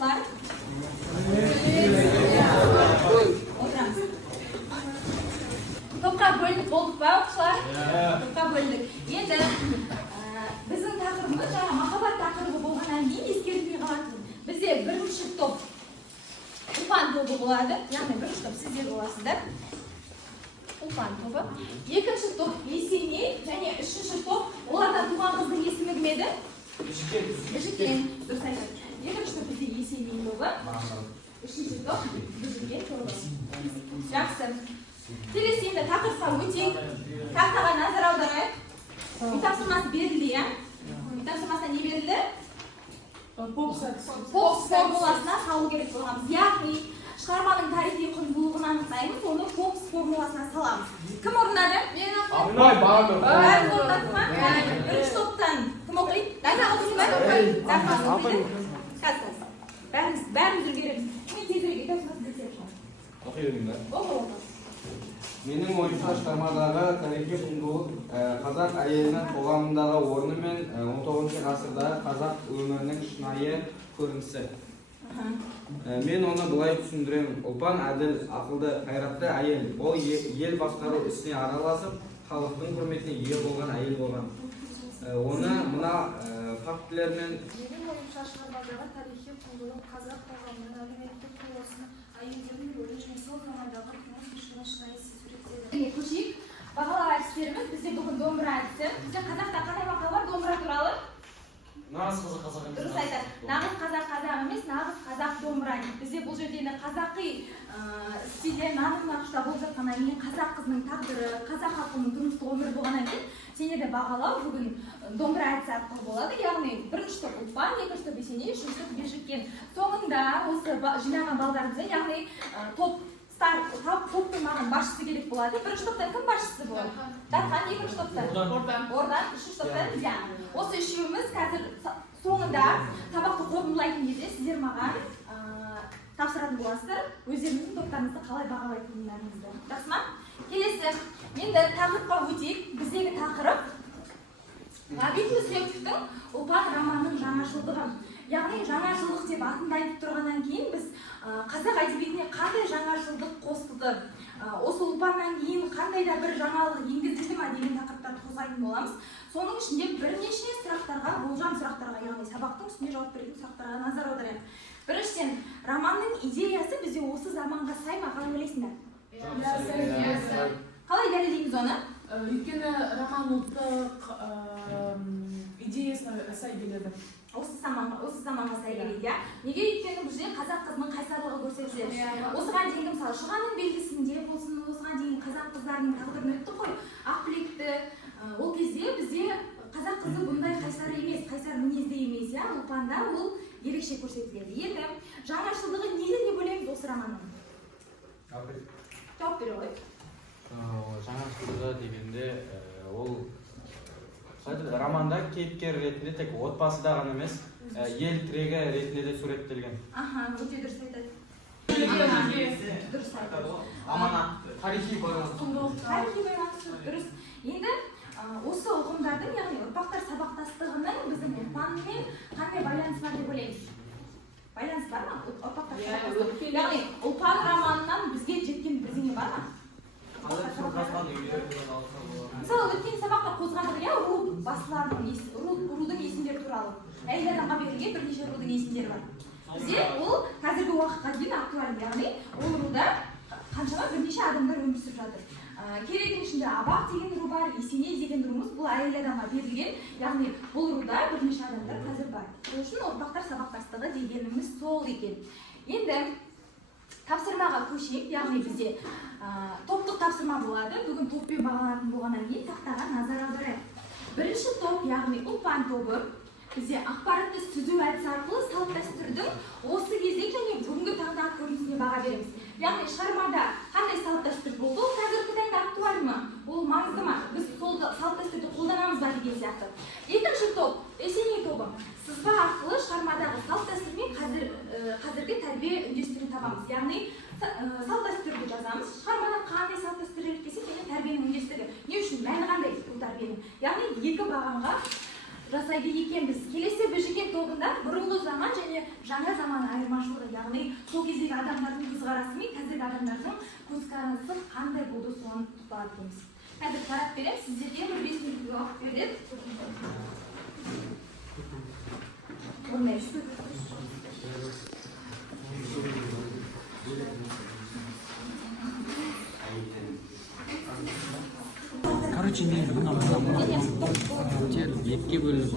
оқушылар? Отырамыз. Топқа бөлініп болдық па, оқушылар? Топқа бөліндік. Енді біздің тақырыбымыз жаңа махаббат тақырыбы болғаннан кейін ескерілмей қалатын. Бізде бірінші топ ұлпан тобы болады. Яғни бірінші топ сіздер боласыздар. Ұлпан тобы. Екінші топ Есеней және үшінші топ олардан туған қыздың есімі кім еді? Біжікен. Дұрыс айтады. Екінші топ бізде Есеней тобы. Үшінші топ Біжікен тобы. Жақсы. Келесі енді тақырыпқа өтейік. Тақтаға назар аударайық. Үй тапсырмасы берілді, иә? Үй тапсырмасына не берілді? Попс формуласына салу керек болғанбыз. Яғни шығарманың тарихи құндылығын анықтаймыз, оны попс формуласына саламыз. Кім орындады? Мен орындадым. Бәрін орындадың ма? Бірінші топтан кім оқиды? Дана оқиды ма? Бәріміз үлгереміз. Мен тезірек үй тапсырмасын білсем. Оқи берейін ба? Оқы. Менің ойымша шығармадағы тарихи құндылық қазақ әйелінің қоғамындағы орны мен 19 ғасырдағы қазақ өмірінің шынайы көрінісі. Мен оны былай түсіндіремін. Ұлпан әділ, ақылды, қайратты әйел. Ол ел басқару ісіне араласып, халықтың құрметіне ие болған әйел болған. Оны мына фактілермен менің ойымша шығармадағы тарихи құндылық қазақ қоғамының әлеуметтік құрылысын, әйелдердің рөлін және сол замандағы тұрмыс-тіршілігін шынайы суреттеді. Көшейік. Бағалау әдістеріміз бізде бүгін домбыра әдісі. Бізде қазақта қандай мақал бар домбыра туралы? Нағыз қазақ емес. Дұрыс айтады. Нағыз қазақ емес, нағыз қазақ домбыра. Бізде бұл жерде қазақи стилде наным нақышта болып жатқаннан кейін қазақ қызының тағдыры, қазақ халқының тұрмыстық өмірі болғаннан кейін сене де бағалау бүгін домбыра әдісі арқылы болады. Яғни бірінші топ Ұлпан, екінші топ Есеней, үшінші топ Бижікен. Соңында осы жинаған балдарымызды, яғни топтың маған басшысы керек болады. Бірінші топтан кім басшысы болады? Дархан, екінші топтан? Ордан, үшінші топтан? Осы үшеуміз қазір соңында сабақты қорытындылайтын кезде сіздер маған тапсыратын боласыздар. Өздеріңіздің топтарыңызды қалай бағалайтындарыңызды. Жақсы ма? Келесі, енді тақырыпқа өтейік. Біздегі тақырып Ғабит Мүсіреповтің Ұлпан романының жаңашылдығы. Яғни жаңашылдық деп атын айтып тұрғаннан кейін біз қазақ әдебиетіне қандай жаңашылдық қосылды, осы Ұлпаннан кейін қандай да бір жаңалық енгізілді ма деген тақырыптарды қозғайтын боламыз. Соның ішінде бірнеше сұрақтарға, болжам сұрақтарға, яғни сабақтың үстіне жауап беретін сұрақтарға назар аударайық. Біріншіден, романның идеясы бізде осы заманға сай ма, қалай ойлайсыңдар? Қалай дәлелдейміз оны? Өйткені роман ұлттық идеясына сай келеді. Осы заманға сай келеді, иә? Неге өйткені бұл жерде қазақ қызының қайсарлығы көрсетіледі. Осыған дейінгі мысалы Шұғаның белгісінде болсын, осыған дейін қазақ қыздарының тағдырын өтті ғой, Ақбілекті. Ол кезде бізде қазақ қызы бұндай қайсар емес, қайсар мінезді емес, иә? Ұлпанда ол ерекше көрсетіледі. Енді жаңашылдығы неде деп ойлаймыз осы романның? Жауап бере ғой. Жаңашылдығы дегенде ол романда кейіпкер ретінде тек отбасыда ғана емес, ел тірегі ретінде де суреттелген. Өте дұрыс айтады. Дұрыс айтады. Аманат, тарихи байланыс. Тарихи байланыс дұрыс. Енді осы ұғымдардың, яғни ұрпақтар сабақтастығының біздің Ұлпанмен қандай байланысы бар деп ойлаймыз? Байланыс бар ма? Ұрпақтар сабақтастығы. Яғни Ұлпан романынан бізге жеткен бірдеңе бар ма? Мысалы, өткен сабақта қозғадық, иә, рудың есімдері туралы. Әйел адамға берілген бірнеше рудың есімдері бар. Бізде ол қазіргі уақытқа дейін актуальды, яғни ол руда қаншама бірнеше адамдар өмір сүріп жатыр. Керейдің ішінде Абақ деген ру бар, Есеней деген руымыз, бұл әйел адамға берілген, яғни бұл руда бірнеше адамдар қазір бар. Ол үшін ұрпақтар сабақтастығы дегеніміз сол екен. Енді тапсырмаға көшейік, яғни бізде топтық тапсырма болады. Бүгін топпен бағаланатын болғаннан кейін тақтаға назар аударайық. Бірінші топ, яғни Ұлпан тобы, бізде ақпаратты сүзу әдісі арқылы салт-дәстүрдің осы кездегі және бүгінгі таңдағы көрінісіне баға береміз. Яғни шығармада қандай салт-дәстүр болды, ол қазіргі таңда актуаль ма? Ол маңызды ма? Біз сол салт-дәстүрді қолданамыз ба деген сияқты. Екінші топ, Есеней тобы. Сызба арқылы шығармадағы салт-дәстүр мен қазіргі тәрбие үндестігін табамыз. Яғни салт-дәстүрді жазамыз. Шығармада қандай салт-дәстүр реткесі және тәрбиенің үндестігі. Не үшін? Мәні қандай бұл тәрбиенің? Яғни екі бағанға жасай эгеде экенбиз. Келесі бежекен тобында бұрынғы заман және жаңа заман айырмашылығы, яғни сол кездегі адамдардың көзқарасы мен қазіргі адамдардың көзқарасы қандай болды соны талап етеміз. Қазір қарап беремін, сіздерге бір 5 минут уақыт береді. Короче, мен екіге бөлініп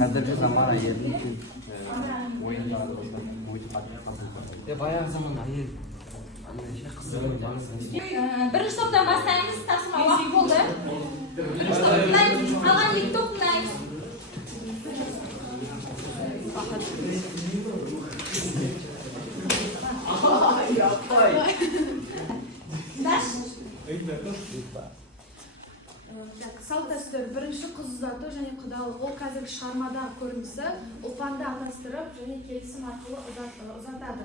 қазіргі заман әйелдің баяғы заман әйел Бірінші топтан бастаймыз, тапсырма уақыт болды. Бірінші топ тыңдаймыз, қалған екі топ тыңдаймыз. Салт дәстүр бірінші қыз ұзату және құдалық, ол қазіргі шығармадағы көрінісі ұлпанды атастырып және келісім арқылы ұзатады.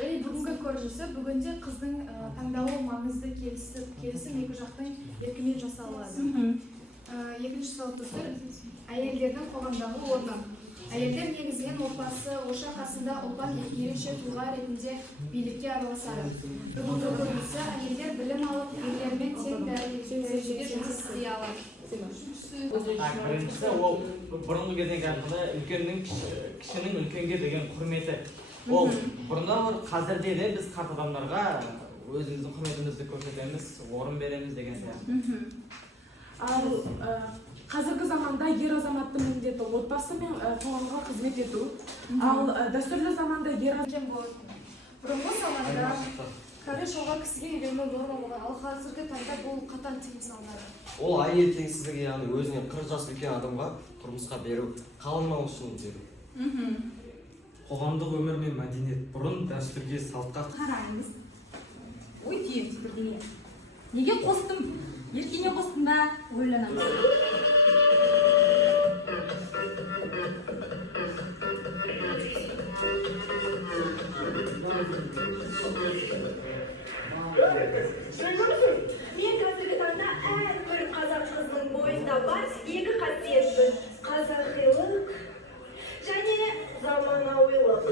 Және бүгінгі көрінісі бүгінде қыздың таңдауы маңызды келісім екі жақтың еркімен жасалады. Екінші салт дәстүр әйелдердің қоғамдағы орны. Әйелдер негізінен отбасы, ошақ қасында ұлпан ерекше тұлға ретінде билікке араласады. Бүгінгі көрінісі әйелдер білім алып, ерлермен тең дәрежеде жұмыс істей алады. Біріншісі ол бұрынғы кездегі арқылы үлкеннің кішінің үлкенге деген құрметі. Ол бұрында қазірде де біз қарт адамдарға өзіміздің құрметімізді көрсетеміз, орын береміз деген сияқты. Ал қазіргі заманда ер азаматтың міндеті отбасы мен қоғамға қызмет ету. Ал дәстүрлі заманда ер Жем болады. Бұрынғы заманда кәрі шалға кісіге үйлену норма болған, ал қазіргі таңда бұл қатаң тыйым салынады. Ол әйел теңсіздігі, яғни өзінен 40 жас үлкен адамға тұрмысқа беру, қалыңмал үшін беру. Қоғамдық өмір мен мәдениет бұрын дәстүрге салтқа Қараңыз. Ой, тиеміз бірдеңе. Неге қостым? Еркене қостым ба? Ойланамыз. Мен қазіргі таңда әрбір қазақ қызының бойында бар екі қасиетті қазақилық және заманауилық.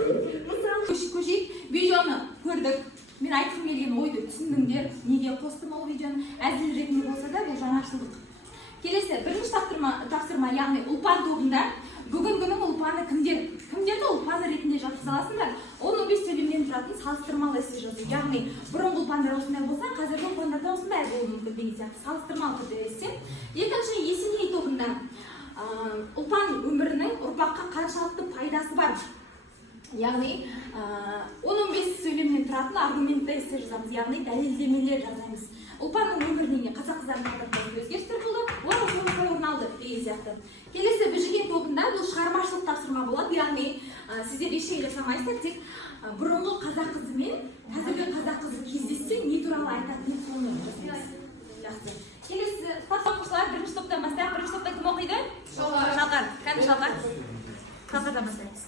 Мысалы, Көшейік, видеоны көрдік. Мен айтқым келген ойды түсіндіңдер. Неге қостым ол видеоны? Әзіл ретінде болса да бұл жаңашылдық. Келесі, бірінші тапсырма, яғни ұлпан тобында бүгін күнің ұлпаны кімдерді ұлпаны ретінде жатқыза аласыңдар? 10-15 сөйлемден тұратын салыстырмалы эссе жазу. Яғни бұрынғы ұлпандар осындай болса, қазіргі ұлпандарда осындай болуы мүмкін деген сияқты салыстырмалы түрде эссе. Екінші, Есеней тобында ұлпан өмірінің ұрпаққа қаншалықты пайдасы бар? Яғни 10-15 сөйлемнен тұратын аргументті эссе жазамыз, яғни дәлелдемелер жазамыз. Ұлпанның өміріне қазақ қыздарының адамдарында өзгерістер болды, олар осылай орын алды деген сияқты. Келесі бежіген тобында бұл шығармашылық тапсырма болады, яғни сіздер ештеңе жасамайсыздар, тек бұрынғы қазақ қызы мен қазіргі қазақ қызы кездессе не туралы айтатынын соны жасаймыз. Жақсы. Келесі оқушылар бірінші топтан бастайық. Бірінші топта кім оқиды? Шалқар. Кәні Шалқар? Шалқардан бастаймыз.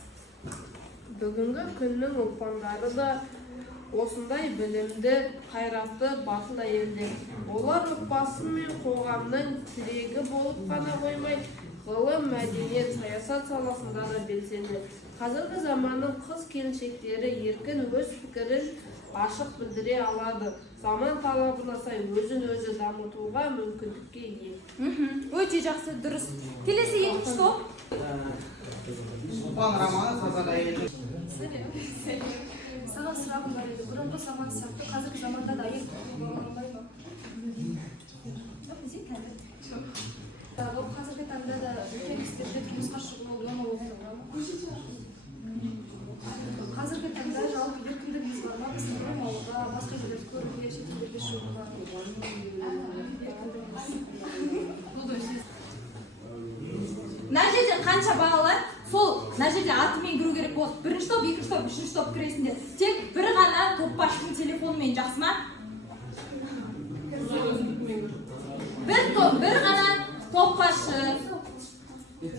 Бүгінгі күннің ұлпандары да осындай білімді, қайратты, батыл әйелдер. Олар отбасы мен қоғамның тірегі болып қана қоймай, ғылым, мәдениет, саясат саласында да белсенді. Қазіргі заманның қыз келіншектері еркін өз пікірін ашық білдіре алады. Заман талабына сай өзін-өзі дамытуға мүмкіндікке ие. Өте жақсы, дұрыс. Келесі екінші топ. Ұлпан романы қазақ әйелі. Саған сұрағым бар еді. Бұрынғы заман сияқты қазіргі заманда да әйел болмай ма? Қазіргі таңда да үлкен істерде тұрмысқа шығу норма болып табылады ма? Қазіргі таңда жалпы еркіндігіміз бар ма? Біз білім алуға, басқа жерлерді көруге, шетелдерге шығуға. Мына жерде қанша балалар? Сол, мына жерде атымен кіру керек болды. Бірінші топ, екінші топ, үшінші топ кіресіңдер. Тек бір ғана топбаштың телефонымен, жақсы ма? Бір ғана топбашы Иә.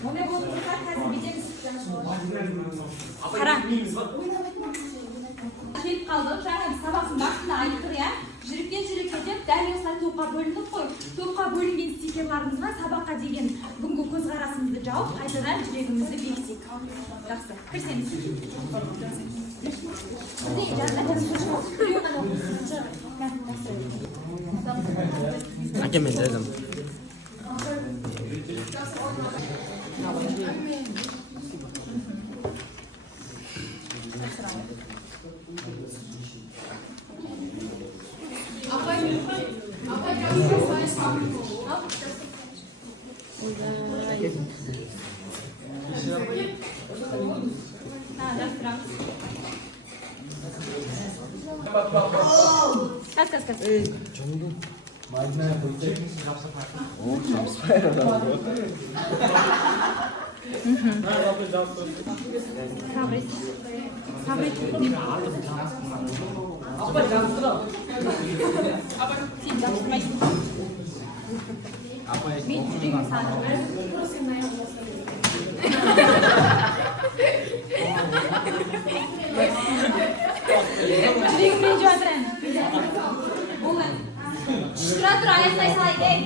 Ондай болып тұрса қазір бетеміз. Қара. Келіп қалдық, жаңа сабақтың басында айттық, иә. Жүректен жүрекке деп дәл осылай топқа бөліндік қой. Топқа бөлінген стикерларымызға сабаққа деген бүгінгі көзқарасымызды жауып, қайтадан жүрегімізді бекітейік. Жақсы, кірсеңіз. әкем мен дедім. Жүрегіммен жатырын. Тұра тұра аяқтай салайын.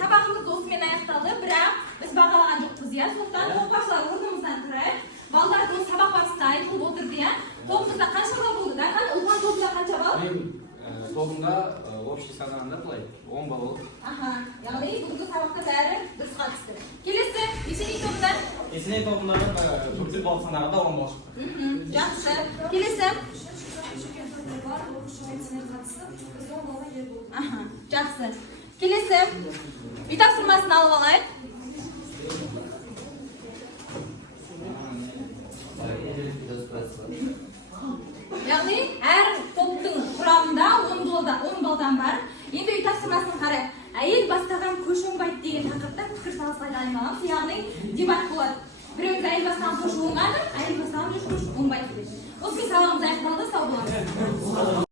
Табағымыз осымен аяқталды, бірақ біз бағалаған жоқпыз, иә. Сондықтан оқушылар орнымыздан тұрайық. Балдар бұл сабақ барысында айтылып отырды, иә. Тобымызда қанша бал болды? Дархан, ұлған тобында қанша бал? Тобында общий санағанда былай 10 бал болды. Аха, яғни бүгінгі сабақта бәрі дұрыс қатысты. Келесі, Есеней тобында? Есеней тобындағы бүкіл бал санағында 10 бал шықты. Жақсы. Келесі? Аха, жақсы. Келесі, үй тапсырмасын алып алайық. Яғни әр топтың құрамында 10 балдан бар. Енді үй тапсырмасын қарайық. Әйел бастаған көш оңбайды деген тақырыпта пікір таласқа дайындаламыз. Яғни дебат болады. Біреуіміз әйел бастаған көш оңғаны, әйел бастаған көш оңбайды. Осы сабағымыз аяқталды, сау болыңыз.